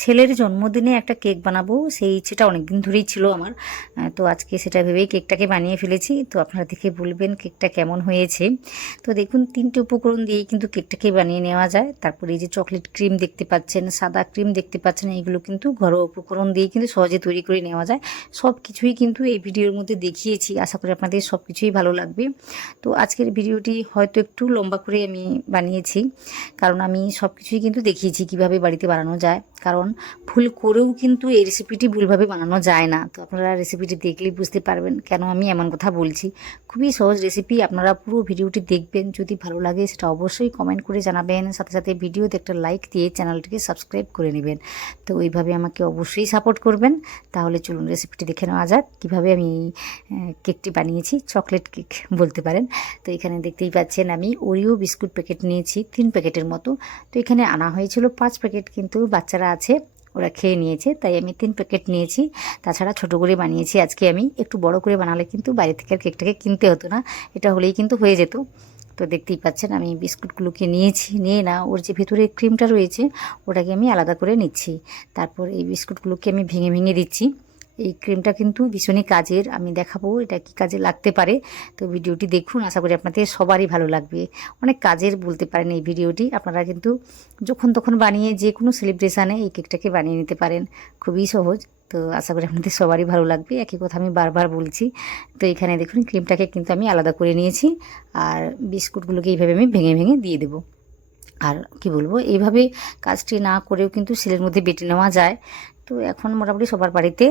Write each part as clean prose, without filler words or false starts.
ছেলের জন্মদিনে একটা কেক বানাবো, সেই ইচ্ছেটা অনেকদিন ধরেই ছিল আমার। তো আজকে সেটা ভেবেই কেকটাকে বানিয়ে ফেলেছি। তো আপনারা দেখে বলবেন কেকটা কেমন হয়েছে। তো দেখুন 3টে উপকরণ দিয়েই কিন্তু কেকটাকে বানিয়ে নেওয়া যায়। তারপরে এই যে চকলেট ক্রিম দেখতে পাচ্ছেন, সাদা ক্রিম দেখতে পাচ্ছেন, এইগুলো কিন্তু ঘরোয়া উপকরণ দিয়েই কিন্তু সহজে তৈরি করে নেওয়া যায়। সব কিছুই কিন্তু এই ভিডিওর মধ্যে দেখিয়েছি, আশা করি আপনাদের সব কিছুই ভালো লাগবে। তো আজকের ভিডিওটি হয়তো একটু লম্বা করে আমি বানিয়েছি, কারণ আমি সব কিছুই কিন্তু দেখিয়েছি কীভাবে বাড়িতে বানানো যায়। কারণ ভুল করেও কিন্তু এই রেসিপিটি ভুলভাবে বানানো যায় না। তো আপনারা রেসিপিটি দেখলেই বুঝতে পারবেন কেন আমি এমন কথা বলছি। খুবই সহজ রেসিপি, আপনারা পুরো ভিডিওটি দেখবেন। যদি ভালো লাগে সেটা অবশ্যই কমেন্ট করে জানাবেন, সাথে সাথে ভিডিওতে একটা লাইক দিয়ে চ্যানেলটিকে সাবস্ক্রাইব করে নেবেন। তো ওইভাবে আমাকে অবশ্যই সাপোর্ট করবেন। তাহলে চলুন রেসিপিটি দেখে নেওয়া যাক কীভাবে আমি কেকটি বানিয়েছি। চকলেট কেক বলতে পারেন। তো এখানে দেখতেই পাচ্ছেন আমি ওরিও বিস্কুট প্যাকেট নিয়েছি 3 প্যাকেটের মতো। তো এখানে আনা হয়েছিল 5 প্যাকেট, কিন্তু বাচ্চারা আছে, ওরা খেয়ে নিয়েছে, তাই আমি 3 প্যাকেট নিয়েছি। তাছাড়া ছোটো করে বানিয়েছি আজকে আমি। একটু বড় করে বানালে কিন্তু বাইরে থেকে আর কেকটাকে কিনতে হতো না, এটা হলেই কিন্তু হয়ে যেত। তো দেখতেই পাচ্ছেন আমি বিস্কুটগুলোকে নিয়েছি, নিয়ে না ওর যে ভেতরে ক্রিমটা রয়েছে ওটাকে আমি আলাদা করে নিচ্ছি। তারপর এই বিস্কুটগুলোকে আমি ভেঙে ভেঙে দিচ্ছি। এই ক্রিমটা কিন্তু ভীষণই কাজের, আমি দেখাবো এটা কি কাজে লাগতে পারে। তো ভিডিওটি দেখুন, আশা করি আপনাদের সবারই ভালো লাগবে। অনেক কাজের বলতে পারেন এই ভিডিওটি। আপনারা কিন্তু যখন তখন বানিয়ে যে কোনো সেলিব্রেশানে এই কেকটাকে বানিয়ে নিতে পারেন, খুবই সহজ। তো আশা করি আপনাদের সবারই ভালো লাগবে, একই কথা আমি বারবার বলছি। তো এখানে দেখুন ক্রিমটাকে কিন্তু আমি আলাদা করে নিয়েছি, আর বিস্কুটগুলোকে এইভাবে আমি ভেঙে ভেঙে দিয়ে দেবো। আর কি বলবো, এইভাবে কাজটি না করেও কিন্তু শিলের মধ্যে বেটে নেওয়া যায়। তো এখন মোটামুটি সবার বাড়িতে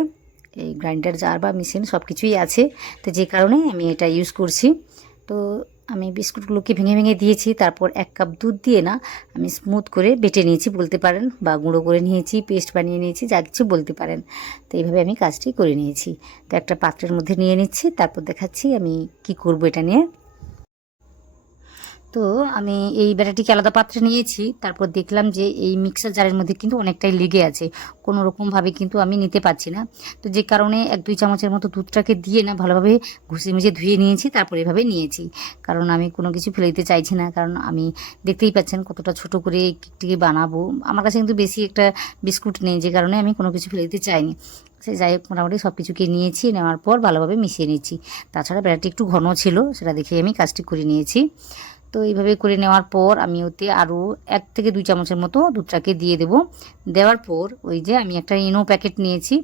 এই গ্রাইন্ডার জার বা মেশিন সব কিছুই আছে, তো যে কারণে আমি এটা ইউজ করছি। তো আমি বিস্কুটগুলোকে ভেঙে ভেঙে দিয়েছি, তারপর 1 কাপ দুধ দিয়ে না আমি স্মুথ করে বেটে নিয়েছি বলতে পারেন, বা গুঁড়ো করে নিয়েছি, পেস্ট বানিয়ে নিয়েছি, যা কিছু বলতে পারেন। তো এইভাবে আমি কাজটি করে নিয়েছি। তো একটা পাত্রের মধ্যে নিয়ে নিচ্ছি, তারপর দেখাচ্ছি আমি কি করব এটা নিয়ে। তো আমি এই ব্যাটাটিকে আলাদা পাত্রে নিয়েছি, তারপর দেখলাম যে এই মিক্সার জারের মধ্যে কিন্তু অনেকটাই লেগে আছে, কোনো রকমভাবে কিন্তু আমি নিতে পারছি না। তো যে কারণে 1-2 চামচের মতো দুধটাকে দিয়ে না ভালোভাবে ঘষে মুছে ধুয়ে নিয়েছি, তারপর এভাবে নিয়েছি। কারণ আমি কোনো কিছু ফেলে দিতে চাইছি না, কারণ আমি দেখতেই পাচ্ছেন কতটা ছোট করে কেকটিকে বানাবো। আমার কাছে কিন্তু বেশি একটা বিস্কুট নেই, যে কারণে আমি কোনো কিছু ফেলে দিতে চাইনি। সে যাই হোক, মোটামুটি সব কিছুকে নিয়েছি, নেওয়ার পর ভালোভাবে মিশিয়ে নিচ্ছি। তাছাড়া ব্যাটারটি একটু ঘন ছিল, সেটা দেখে আমি কাজটি করে নিয়েছি। তো এইভাবে করে নেওয়ার পর আমি ওতে আরও 1 থেকে 2 চামচের মতো দুধটাকে দিয়ে দেব। দেওয়ার পর ওই যে আমি একটা ইনো প্যাকেট নিয়েছি,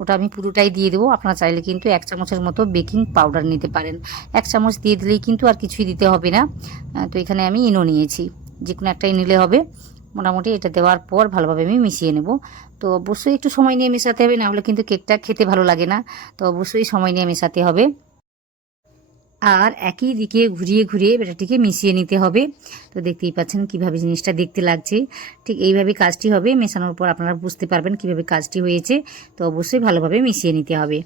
ওটা আমি পুরোটাই দিয়ে দেবো। আপনারা চাইলে কিন্তু 1 চামচের মতো বেকিং পাউডার নিতে পারেন। 1 চামচ দিয়ে দিলেই কিন্তু আর কিছুই দিতে হবে না। তো এখানে আমি ইনো নিয়েছি, যে কোনো একটাই নিলে হবে। মোটামুটি এটা দেওয়ার পর ভালোভাবে আমি মিশিয়ে নেব। তো অবশ্যই একটু সময় নিয়ে মেশাতে হবে, না হলে কিন্তু কেকটা খেতে ভালো লাগে না। তো অবশ্যই সময় নিয়ে মেশাতে হবে, আর একই দিকে ঘুরিয়ে ঘুরিয়ে ব্যাটারটিকে মিশিয়ে নিতে হবে। তো দেখতেই পাচ্ছেন কিভাবে জিনিসটা দেখতে লাগছে। ঠিক এইভাবে কাজটি হবে, মেশানোর পর আপনারা বুঝতে পারবেন কিভাবে কাজটি হয়েছে। তো অবশ্যই ভালোভাবে মিশিয়ে নিতে হবে।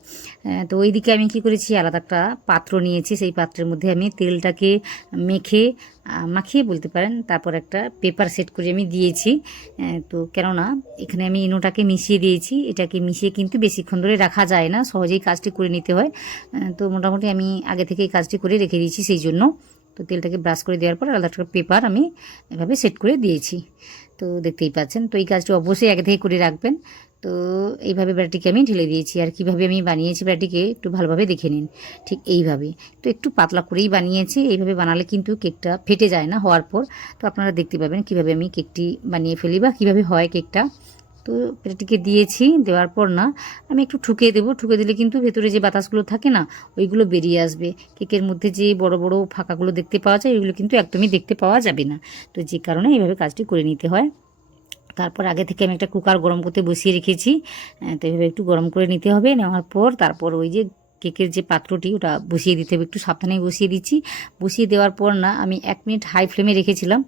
তো ওই দিকে আমি কি করেছি, আলাদা একটা পাত্র নিয়েছি, সেই পাত্রের মধ্যে আমি তেলটাকে মাখিয়ে বলতে পারেন, তারপর একটা পেপার সেট করে আমি দিয়েছি। তো কেননা এখানে আমি ইনোটাকে মিশিয়ে দিয়েছি, এটাকে মিশিয়ে কিন্তু বেশিক্ষণ ধরে রাখা যায় না, সহজেই কাজটি করে নিতে হয়। তো মোটামুটি আমি আগে থেকেই কাজটি করে রেখে দিয়েছি, সেই জন্য। তো তেলটাকে ব্রাশ করে দেওয়ার পর আলাদা একটা পেপার আমি এভাবে সেট করে দিয়েছি। তো দেখতেই পাচ্ছেন, তো এই কাজটি অবশ্যই আগে থেকে করে রাখবেন। তো এইভাবে ব্যাটাটিকে আমি ঢেলে দিয়েছি, আর কিভাবে আমি বানিয়েছি ব্যাটাটিকে একটু ভালোভাবে দেখে নিন। ঠিক এইভাবে, তো একটু পাতলা করেই বানিয়েছি। এইভাবে বানালে কিন্তু কেকটা ফেটে যায় না হওয়ার পর। তো আপনারা দেখতে পাবেন কিভাবে আমি কেকটি বানিয়ে ফেলি বা কীভাবে হয় কেকটা। তো ব্যাটাটিকে দিয়েছি, দেওয়ার পর না আমি একটু ঠুকে দেবো। ঠুকে দিলে কিন্তু ভেতরে যে বাতাসগুলো থাকে না, ওইগুলো বেরিয়ে আসবে। কেকের মধ্যে যে বড় বড় ফাঁকাগুলো দেখতে পাওয়া যায়, ওইগুলো কিন্তু একদমই দেখতে পাওয়া যাবে না। তো যে কারণে এইভাবে কাজটি করে নিতে হয়। তারপর আগে থেকে আমি একটা কুকার গরম করতে বসিয়ে রেখেছি। তো এভাবে একটু গরম করে নিতে হবে। নেওয়ার পর তারপর ওই যে কেকের যে পাত্রটি, ওটা বসিয়ে দিতে হবে। একটু সাবধানে বসিয়ে দিচ্ছি। বসিয়ে দেওয়ার পর না আমি 1 মিনিট হাই ফ্লেমে রেখেছিলাম।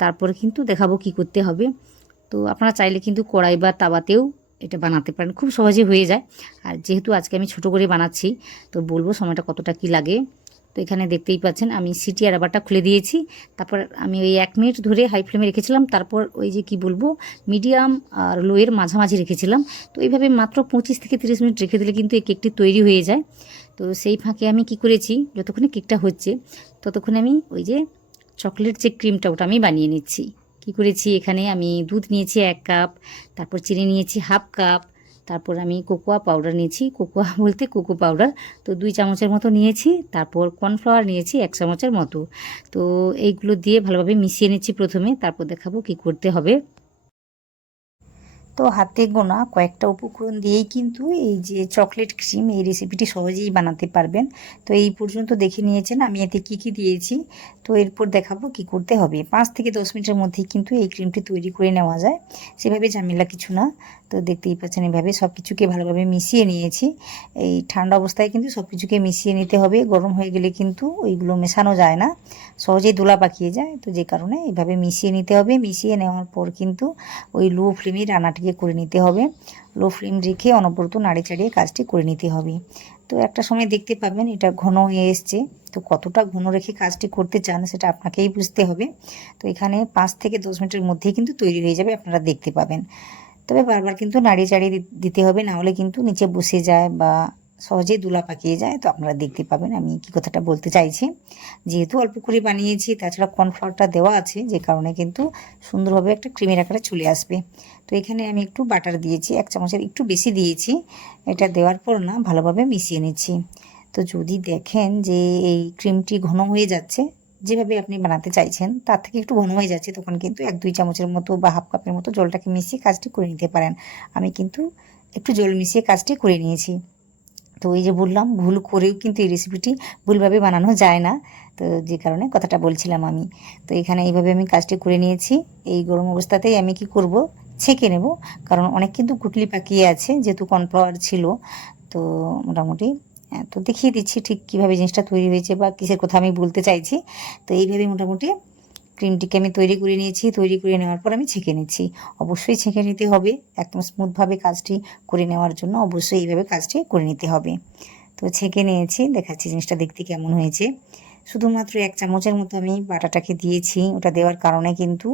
তারপরে কিন্তু দেখাবো কি করতে হবে। তো আপনারা চাইলে কিন্তু কড়াই বা তাওয়াতেও এটা বানাতে পারেন, খুব সহজে হয়ে যায়। আর যেহেতু আজকে আমি ছোট করে বানাচ্ছি, তো বলবো সময়টা কতটা কি লাগে। তো এখানে দেখতেই পাচ্ছেন আমি সিটি আর রাবারটা খুলে দিয়েছি। তারপর আমি ওই 1 মিনিট ধরে হাই ফ্লেমে রেখেছিলাম। তারপর ওই যে কি বলবো, মিডিয়াম আর লোয়ের মাঝামাঝি রেখেছিলাম। তো এইভাবে মাত্র 25 থেকে 30 মিনিট রেখে দিলে কিন্তু এই কেকটি তৈরি হয়ে যায়। তো সেই ফাঁকে আমি কি করেছি, যতক্ষণে কেকটা হচ্ছে ততক্ষণে আমি ওই যে চকলেট যে ক্রিমটা, ওটা আমি বানিয়ে নিচ্ছি। কি করেছি, এখানে আমি দুধ নিয়েছি 1 কাপ, তারপর চিনি নিয়েছি 1/2 কাপ, তারপর আমি কোকোয়া পাউডার নিয়েছি, কোকোয়া বলতে কোকো পাউডার তো 2 চামচের মতো নিয়েছি, তারপর কর্নফ্লাওয়ার নিয়েছি 1 চামচের মতো। তো এইগুলো দিয়ে ভালোভাবে মিশিয়ে নিচ্ছি প্রথমে, তারপর দেখাবো কি করতে হবে। তো হাতে গোনা কয়েকটা উপকরণ দিয়েই কিন্তু এই যে চকলেট ক্রিম এই রেসিপিটি সহজেই বানাতে পারবেন। তো এই পর্যন্ত দেখে নিয়েছেন আমি এতে কি কি দিয়েছি। তো এরপর দেখাবো কি করতে হবে। 5 থেকে 10 মিনিটের মধ্যেই কিন্তু এই ক্রিমটি তৈরি করে নেওয়া যায়, সেভাবে ঝামেলা কিছু না। তো দেখতেই পাচ্ছেন এভাবে সব কিছুকে ভালোভাবে মিশিয়ে নিয়েছি। এই ঠান্ডা অবস্থায় কিন্তু সব কিছুকে মিশিয়ে নিতে হবে, গরম হয়ে গেলে কিন্তু ওইগুলো মেশানো যায় না, সহজেই দোলা পাকিয়ে যায়। তো যে কারণে এইভাবে মিশিয়ে নিতে হবে। মিশিয়ে নেওয়ার পর কিন্তু ওই লো ফ্লেমে রান্নাটিকে করে নিতে হবে। লো ফ্লেম রেখে অনবরত নাড়ি চাড়িয়ে কাজটি করে নিতে হবে। তো একটা সময় দেখতে পাবেন এটা ঘন হয়ে এসছে। তো কতটা ঘন রেখে কাজটি করতে চান সেটা আপনাকেই বুঝতে হবে। তো এখানে 5 থেকে 10 মিনিটের মধ্যেই কিন্তু তৈরি হয়ে যাবে, আপনারা দেখতে পাবেন। তবে বারবার কিন্তু নাড়িয়ে চাড়িয়ে দিতে হবে, না হলে কিন্তু নিচে বসে যায় বা সহজেই দোলা পাকিয়ে যায়। তো আপনারা দেখতে পাবেন আমি কি কথাটা বলতে চাইছি। যেহেতু অল্প করে বানিয়েছি, তাছাড়া কর্নফ্লাওয়ারটা দেওয়া আছে, যে কারণে কিন্তু সুন্দরভাবে একটা ক্রিমের আকারে চলে আসবে। তো এখানে আমি একটু বাটার দিয়েছি, 1 চামচের একটু বেশি দিয়েছি। এটা দেওয়ার পর না ভালোভাবে মিশিয়ে নিচ্ছি। তো যদি দেখেন যে এই ক্রিমটি ঘন হয়ে যাচ্ছে, যেভাবে আপনি বানাতে চাইছেন তার থেকে একটু ঘন হয়ে যাচ্ছে, তখন কিন্তু 1-2 চামচের মতো বা 1/2 কাপের মতো জলটাকে মিশিয়ে কাজটি করে নিতে পারেন। আমি কিন্তু একটু জল মিশিয়ে কাজটি করে নিয়েছি। তো এই যে বললাম, ভুল করেও কিন্তু এই রেসিপিটি ভুলভাবে বানানো যায় না, তো যে কারণে কথাটা বলছিলাম আমি। তো এখানে এইভাবে আমি কাজটি করে নিয়েছি। এই গরম অবস্থাতেই আমি কি করব, ছেঁকে নেব, কারণ অনেক কিন্তু গুটলি পাকিয়ে আছে যেহেতু কর্নফ্লাওয়ার ছিল। তো মোটামুটি তো দেখিয়ে দিচ্ছি ঠিক কীভাবে জিনিসটা তৈরি হয়েছে বা কিসের কথা আমি বলতে চাইছি। তো এইভাবে মোটামুটি ক্রিমটিকে আমি তৈরি করে নিয়েছি। তৈরি করে নেওয়ার পর আমি ছেঁকে নিচ্ছি। অবশ্যই ছেঁকে নিতে হবে, একদম স্মুথভাবে কাজটি করে নেওয়ার জন্য অবশ্যই এইভাবে কাজটি করে নিতে হবে। তো ছেঁকে নিয়েছি, দেখাচ্ছি জিনিসটা দেখতে কেমন হয়েছে। শুধুমাত্র 1 চামচের মতো আমি বাটাটাকে দিয়েছি, ওটা দেওয়ার কারণে কিন্তু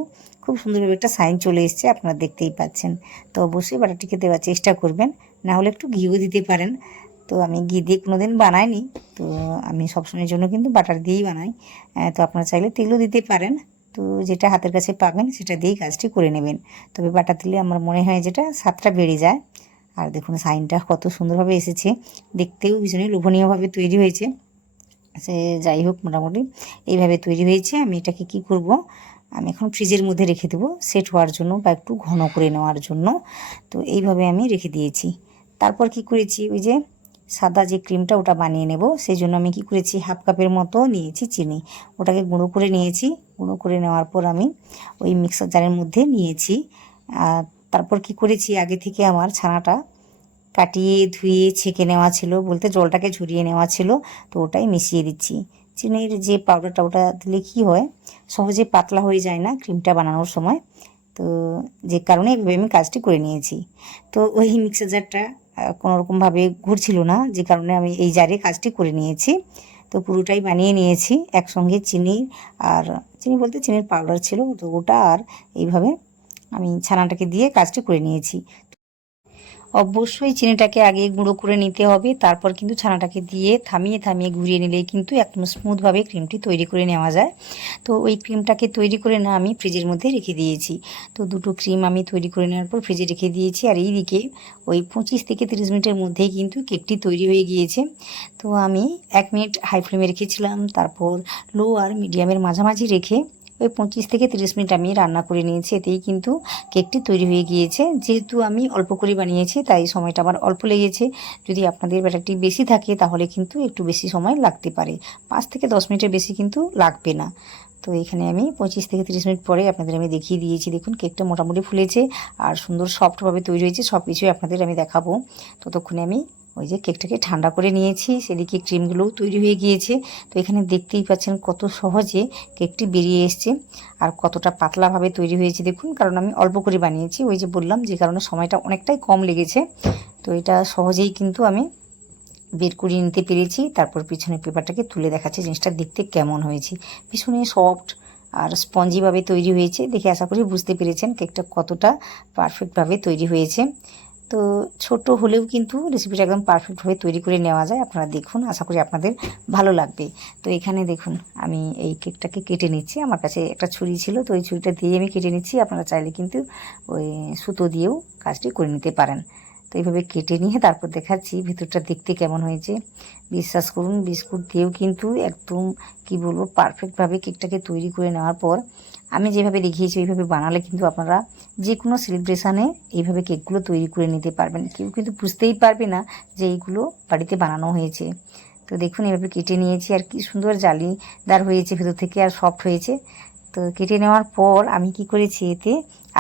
খুব সুন্দরভাবে একটা সাইন চলে এসছে, আপনারা দেখতেই পাচ্ছেন। তো অবশ্যই বাটারটিকে দেওয়ার চেষ্টা করবেন, না হলে একটু ঘিও দিতে পারেন। তো আমি ঘি দিয়ে কোনোদিন বানাইনি, তো আমি সবসময়ের জন্য কিন্তু বাটার দিয়েই বানাই। তো আপনারা চাইলে তেলও দিতে পারেন। তো যেটা হাতের কাছে পাবেন সেটা দিয়েই কাজটি করে নেবেন। তবে বাটার দিলে আমার মনে হয় যেটা স্বাদটা বেড়ে যায়। আর দেখুন সাইনটা কত সুন্দরভাবে এসেছে, দেখতেও ভীষণই লোভনীয়ভাবে তৈরি হয়েছে। সে যাই হোক, মোটামুটি এইভাবে তৈরি হয়েছে। আমি এটাকে কি করব, আমি এখন ফ্রিজের মধ্যে রেখে দেবো সেট হওয়ার জন্য বা একটু ঘন করে নেওয়ার জন্য। তো এইভাবে আমি রেখে দিয়েছি। তারপর কি করেছি, ওই যে সাদা যে ক্রিমটা ওটা বানিয়ে নেব, সেই জন্য আমি কি করেছি 1/2 কাপের মতো নিয়েছি চিনি, ওটাকে গুঁড়ো করে নিয়েছি। গুঁড়ো করে নেওয়ার পর আমি ওই মিক্সার জারের মধ্যে নিয়েছি। আর তারপর কি করেছি, আগে থেকে আমার ছানাটা কাটিয়ে ধুয়ে ছেঁকে নেওয়া ছিল, বলতে জলটাকে ঝরিয়ে নেওয়া ছিল, তো ওটাই মিশিয়ে দিচ্ছি। চিনির যে পাউডারটা ওটা দিলে কী হয়, সহজে পাতলা হয়ে যায় না ক্রিমটা বানানোর সময়। তো যে কারণে এইভাবে আমি কাজটি করে নিয়েছি। তো ওই মিক্সার জারটা কোনোরকমভাবে ঘুরছিল না, যে কারণে আমি এই জারে কাজটি করে নিয়েছি। তো পুরোটাই বানিয়ে নিয়েছি একসঙ্গে, চিনি আর চিনি বলতে চিনির পাউডার ছিল, তো ওটা আর এইভাবে আমি ছানাটাকে দিয়ে কাজটি করে নিয়েছি। অবশ্যই চিনিটাকে আগে গুঁড়ো করে নিতে হবে, তারপর কিন্তু ছানাটাকে দিয়ে থামিয়ে থামিয়ে ঘুরিয়ে নিলেই কিন্তু একদম স্মুথভাবে ক্রিমটি তৈরি করে নেওয়া যায়। তো ওই ক্রিমটাকে তৈরি করে না আমি ফ্রিজের মধ্যে রেখে দিয়েছি। তো দুটো ক্রিম আমি তৈরি করে নেওয়ার পর ফ্রিজে রেখে দিয়েছি। আর এই দিকে ওই 25 থেকে 30 মিনিটের মধ্যেই কিন্তু কেকটি তৈরি হয়ে গিয়েছে। তো আমি 1 মিনিট হাই ফ্লেমে রেখেছিলাম, তারপর লো আর মিডিয়ামের মাঝামাঝি রেখে ওই 25 থেকে 30 মিনিট আমি রান্না করে নিয়েছি। এতেই কিন্তু কেকটি তৈরি হয়ে গিয়েছে। যেহেতু আমি অল্প করে বানিয়েছি তাই সময়টা আমার অল্প লেগেছে। যদি আপনাদের ব্যাটারটি বেশি থাকে তাহলে কিন্তু একটু বেশি সময় লাগতে পারে, 5 থেকে 10 মিনিটের বেশি কিন্তু লাগবে না। তো এখানে আমি 25 থেকে 30 মিনিট পরে আপনাদের আমি দেখিয়ে দিয়েছি। দেখুন কেকটা মোটামুটি ফুলেছে আর সুন্দর সফটভাবে তৈরি হয়েছে, সব কিছুই আপনাদের আমি দেখাবো। ততক্ষণে আমি ওই যে কেকটাকে ঠান্ডা করে নিয়েছি, সেদিকে ক্রিমগুলোও তৈরি হয়ে গিয়েছে। তো এখানে দেখতেই পাচ্ছেন কত সহজে কেকটি বেরিয়ে এসছে আর কতটা পাতলাভাবে তৈরি হয়েছে দেখুন, কারণ আমি অল্প করে বানিয়েছি, ওই যে বললাম, যে কারণে সময়টা অনেকটাই কম লেগেছে। তো এটা সহজেই কিন্তু আমি বের করে নিতে পেরেছি। তারপর পিছনের পেপারটাকে তুলে দেখাচ্ছি জিনিসটা দেখতে কেমন হয়েছে। ভীষণই সফট আর স্পঞ্জিভাবে তৈরি হয়েছে, দেখে আশা করি বুঝতে পেরেছেন কেকটা কতটা পারফেক্টভাবে তৈরি হয়েছে। তো ছোট হলেও কিন্তু রেসিপিটা একদম পারফেক্টভাবে তৈরি করে নেওয়া যায়। আপনারা দেখুন, আশা করি আপনাদের ভালো লাগবে। তো এখানে দেখুন আমি এই কেকটাকে কেটে নিচ্ছি। আমার কাছে একটা ছুরি ছিল, তো ওই ছুরিটা দিয়ে আমি কেটে নিচ্ছি। আপনারা চাইলে কিন্তু ওই সুতো দিয়েও কাজটি করে নিতে পারেন। তো এইভাবে কেটে নিয়ে তারপর দেখাচ্ছি ভিতরটা দেখতে কেমন হয়েছে। বিশ্বাস করুন, বিস্কুট দিয়েও কিন্তু একদম কি বলবো পারফেক্টভাবে কেকটাকে তৈরি করে নেওয়ার পর আমি যেভাবে দেখিয়েছি ওইভাবে বানালে কিন্তু আপনারা যে কোনো সেলিব্রেশানে এইভাবে কেকগুলো তৈরি করে নিতে পারবেন। কেউ কিন্তু বুঝতেই পারবে না যে এইগুলো বাড়িতে বানানো হয়েছে। তো দেখুন এভাবে কেটে নিয়েছি, আর কি সুন্দর জালিদার হয়েছে ভেতর থেকে, আর সফট হয়েছে। তো কেটে নেওয়ার পর আমি কি করেছি, এতে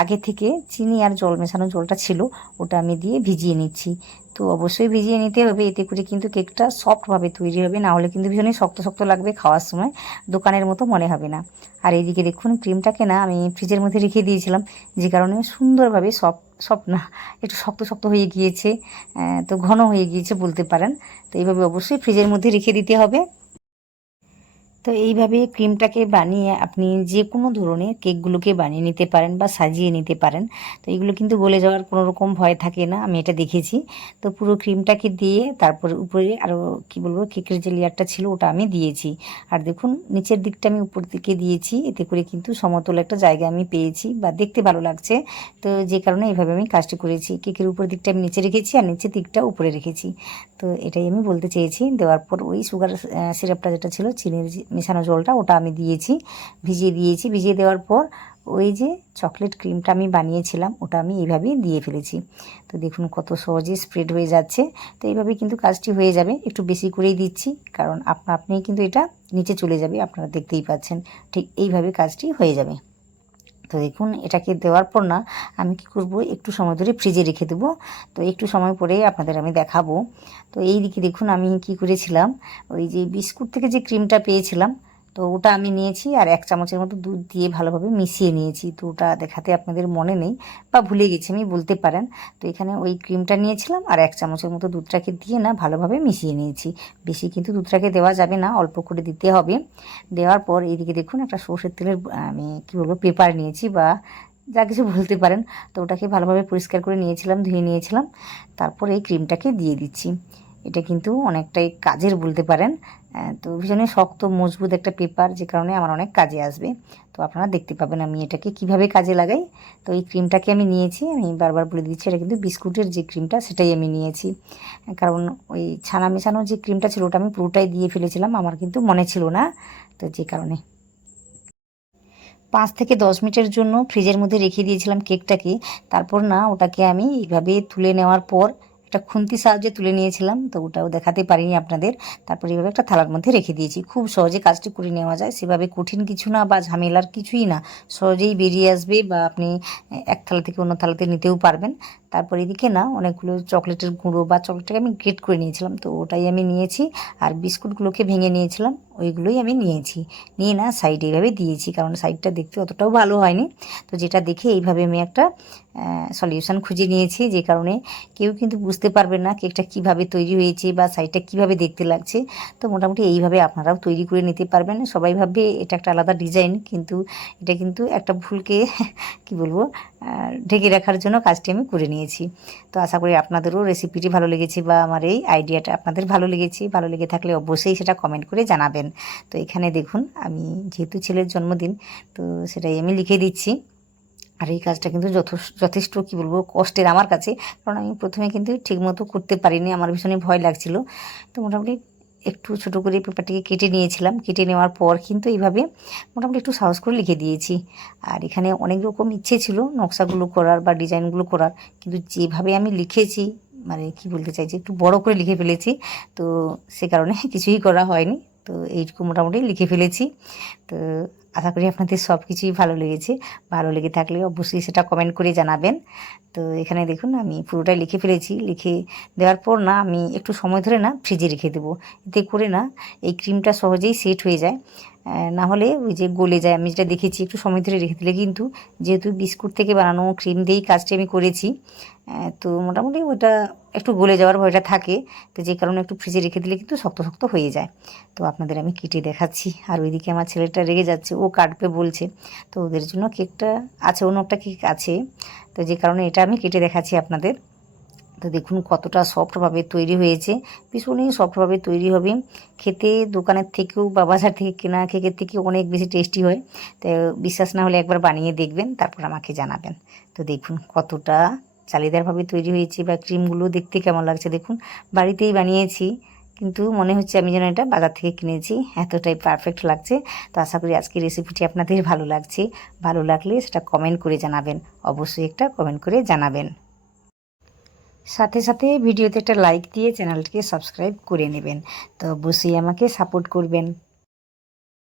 আগে থেকে চিনি আর জল মেশানো জলটা ছিল ওটা আমি দিয়ে ভিজিয়ে নিচ্ছি। তো অবশ্যই ভিজিয়ে নিতে হবে, এতে করে কিন্তু কেকটা সফটভাবে তৈরি হবে, না হলে কিন্তু ভীষণই শক্ত শক্ত লাগবে, খাওয়ার সময় দোকানের মতো মনে হবে না। আর এইদিকে দেখুন ক্রিমটাকে না আমি ফ্রিজের মধ্যে রেখে দিয়েছিলাম, যে কারণে সুন্দরভাবে সফট না একটু শক্ত শক্ত হয়ে গিয়েছে, তো ঘন হয়ে গিয়েছে বলতে পারেন। তো এইভাবে অবশ্যই ফ্রিজের মধ্যে রেখে দিতে হবে। তো এইভাবে ক্রিমটাকে বানিয়ে আপনি যে কোনো ধরনের কেকগুলোকে বানিয়ে নিতে পারেন বা সাজিয়ে নিতে পারেন। তো এগুলো কিন্তু গলে যাওয়ার কোনো রকম ভয় থাকে না, আমি এটা দেখেছি। তো পুরো ক্রিমটাকে দিয়ে তারপরে উপরে আরও কী বলবো কেকের যে লেয়ারটা ছিল ওটা আমি দিয়েছি। আর দেখুন নিচের দিকটা আমি উপর দিকে দিয়েছি, এতে করে কিন্তু সমতল একটা জায়গা আমি পেয়েছি বা দেখতে ভালো লাগছে। তো যে কারণে এইভাবে আমি কাজটি করেছি, কেকের উপর দিকটা আমি নিচে রেখেছি আর নিচের দিকটা উপরে রেখেছি। তো এটাই আমি বলতে চেয়েছি। দেওয়ার পর ওই সুগার সিরাপটা যেটা ছিল চিনির মেশানো জলটা ওটা আমি দিয়েছি, ভিজিয়ে দিয়েছি। ভিজিয়ে দেওয়ার পর ওই যে চকলেট ক্রিমটা আমি বানিয়েছিলাম ওটা আমি এইভাবেই দিয়ে ফেলেছি। তো দেখুন কত সহজে স্প্রেড হয়ে যাচ্ছে। তো এইভাবে কিন্তু কাজটি হয়ে যাবে, একটু বেশি করেই দিচ্ছি কারণ আপনিই কিন্তু এটা নিচে চলে যাবে, আপনারা দেখতেই পাচ্ছেন। ঠিক এইভাবে কাজটি হয়ে যাবে। তো দেখুন এটাকে দেওয়ার পর না আমি কি করব, একটু সময় ধরে ফ্রিজে রেখে দেবো। তো একটু সময় পরে আপনাদের আমি দেখাবো। তো এই দিকে দেখুন আমি কি করেছিলাম, ওই যে বিস্কুট থেকে যে ক্রিমটা পেয়েছিলাম তো ওটা আমি নিয়েছি, আর 1 চামচের মতো দুধ দিয়ে ভালোভাবে মিশিয়ে নিয়েছি। তো ওটা দেখাতে আপনাদের মনে নেই বা ভুলে গেছি আমি বলতে পারেন। তো এখানে ওই ক্রিমটা নিয়েছিলাম আর 1 চামচের মতো দুধটাকে দিয়ে না ভালোভাবে মিশিয়ে নিয়েছি। বেশি কিন্তু দুধটাকে দেওয়া যাবে না, অল্প করে দিতে হবে। দেওয়ার পর এইদিকে দেখুন একটা সর্ষের তেলের আমি কী বলবো পেপার নিয়েছি বা যা কিছু বলতে পারেন। তো ওটাকে ভালোভাবে পরিষ্কার করে নিয়েছিলাম, ধুয়ে নিয়েছিলাম। তারপর এই ক্রিমটাকে দিয়ে দিচ্ছি। এটা কিন্তু অনেকটাই কাজের বলতে পারেন। তো ভীষণই শক্ত মজবুত একটা পেপার, যে কারণে আমার অনেক কাজে আসবে। তো আপনারা দেখতে পাবেন আমি এটাকে কিভাবে কাজে লাগাই। তো এই ক্রিমটাকে আমি নিয়েছি, আমি বারবার বলে দিচ্ছি এটা কিন্তু বিস্কুটের যে ক্রিমটা সেটাই আমি নিয়েছি। কারণ ওই ছানা মেশানো যে ক্রিমটা ছিল ওটা আমি পুরোটাই দিয়ে ফেলেছিলাম, আমার কিন্তু মনে ছিল না। তো যে কারণে 5 থেকে 10 মিনিটের জন্য ফ্রিজের মধ্যে রেখে দিয়েছিলাম কেকটাকে। তারপর না ওটাকে আমি এইভাবে তুলে নেওয়ার পর একটা খুন্তির সাহায্যে তুলে নিয়েছিলাম, তো ওটাও দেখাতে পারিনি আপনাদের। তারপর এইভাবে একটা থালার মধ্যে রেখে দিয়েছি। খুব সহজে কাজটি করে নেওয়া যায়, সেভাবে কঠিন কিছু না বা ঝামেলার কিছুই না, সহজেই বেরিয়ে আসবে বা আপনি এক থালা থেকে অন্য থালাতে নিতেও পারবেন। তারপর এদিকে না অনেকগুলো চকলেটের গুঁড়ো বা চকলেটটাকে আমি গ্রেট করে নিয়েছিলাম, তো ওটাই আমি নিয়েছি। আর বিস্কুটগুলোকে ভেঙে নিয়েছিলাম, ওইগুলোই আমি নিয়েছি। নিয়ে না সাইডে এইভাবে দিয়েছি, কারণ সাইডটা দেখতে অতটাও ভালো হয়নি। তো যেটা দেখে এইভাবে আমি একটা সলিউশন খুঁজে নিয়েছি, যে কারণে কেউ কিন্তু বুঝতে পারবে না কেকটা কিভাবে তৈরি হয়েছে বা সাইডটা কিভাবে দেখতে লাগছে। তো মোটামুটি এইভাবে আপনারাও তৈরি করে নিতে পারবেন। সবাই ভাববে এটা একটা আলাদা ডিজাইন, কিন্তু এটা কিন্তু একটা ভুলকে কি বলবো ঢেকে রাখার জন্য কাজটি আমি করে নিয়েছি। তো আশা করি আপনাদেরও রেসিপিটি ভালো লেগেছে বা আমার এই আইডিয়াটা আপনাদের ভালো লেগেছে। ভালো লেগে থাকলে অবশ্যই সেটা কমেন্ট করে জানাবেন। তো এখানে দেখুন আমি যেহেতু ছেলের জন্মদিন, তো সেটাই আমি লিখে দিচ্ছি। আর এই কাজটা কিন্তু যথেষ্ট কী বলবো কষ্টের আমার কাছে, কারণ আমি প্রথমে কিন্তু ঠিকমতো করতে পারিনি, আমার ভীষণই ভয় লাগছিল। তো মোটামুটি একটু ছোটো করে পেপারটিকে কেটে নিয়েছিলাম, কেটে নেওয়ার পর কিন্তু এইভাবে মোটামুটি একটু সাহস করে লিখে দিয়েছি। আর এখানে অনেক রকম ইচ্ছে ছিল নকশাগুলো করার বা ডিজাইনগুলো করার, কিন্তু যেভাবে আমি লিখেছি মানে কি বলতে চাইছি একটু বড় করে লিখে ফেলেছি, তো সে কারণে কিছুই করা হয়নি। তো এইটুকু মোটামুটি লিখে ফেলেছি। তো আশা করি আপনাদের সব কিছুই ভালো লেগেছে। ভালো লেগে থাকলে অবশ্যই সেটা কমেন্ট করে জানাবেন। তো এখানে দেখুন আমি পুরোটাই লিখে ফেলেছি। লিখে দেওয়ার পর না আমি একটু সময় ধরে না ফ্রিজে রেখে দেবো, এতে করে না এই ক্রিমটা সহজেই সেট হয়ে যায়। না হলে ওই যে গলে যায়, আমি যেটা দেখেছি একটু সময় ধরে রেখে দিলে কিন্তু, যেহেতু বিস্কুট থেকে বানানো ক্রিম দিয়েই কাজটি আমি করেছি, তো মোটামুটি ওইটা একটু গলে যাওয়ার ভয়টা থাকে। তো যে কারণে একটু ফ্রিজে রেখে দিলে কিন্তু শক্ত শক্ত হয়ে যায়। তো আপনাদের আমি কেটে দেখাচ্ছি। আর ওইদিকে আমার ছেলেটা রেগে যাচ্ছে, ও কাটবে বলছে। তো ওদের জন্য কেকটা আছে, অন্য একটা কেক আছে, তো যে কারণে এটা আমি কেটে দেখাচ্ছি আপনাদের। তো দেখুন কতটা সফটভাবে তৈরি হয়েছে, ভীষণই সফটভাবে তৈরি হবে। খেতে দোকানের থেকেও বা বাজার থেকে কেনা কেকের থেকে অনেক বেশি টেস্টি হয়। তো বিশ্বাস না হলে একবার বানিয়ে দেখবেন, তারপর আমাকে জানাবেন। তো দেখুন কতটা জালিদারভাবে তৈরি হয়েছে, বা ক্রিমগুলো দেখতে কেমন লাগছে দেখুন। বাড়িতেই বানিয়েছি, কিন্তু মনে হচ্ছে আমি যেন এটা বাজার থেকে কিনেছি, এতটাই পারফেক্ট লাগছে। তো আশা করি আজকের রেসিপিটি আপনাদের ভালো লাগছে। ভালো লাগলে সেটা কমেন্ট করে জানাবেন, অবশ্যই একটা কমেন্ট করে জানাবেন। সাথে সাথে ভিডিওতে একটা লাইক দিয়ে চ্যানেলটিকে সাবস্ক্রাইব করে নেবেন। তো অবশ্যই আমাকে সাপোর্ট করবেন।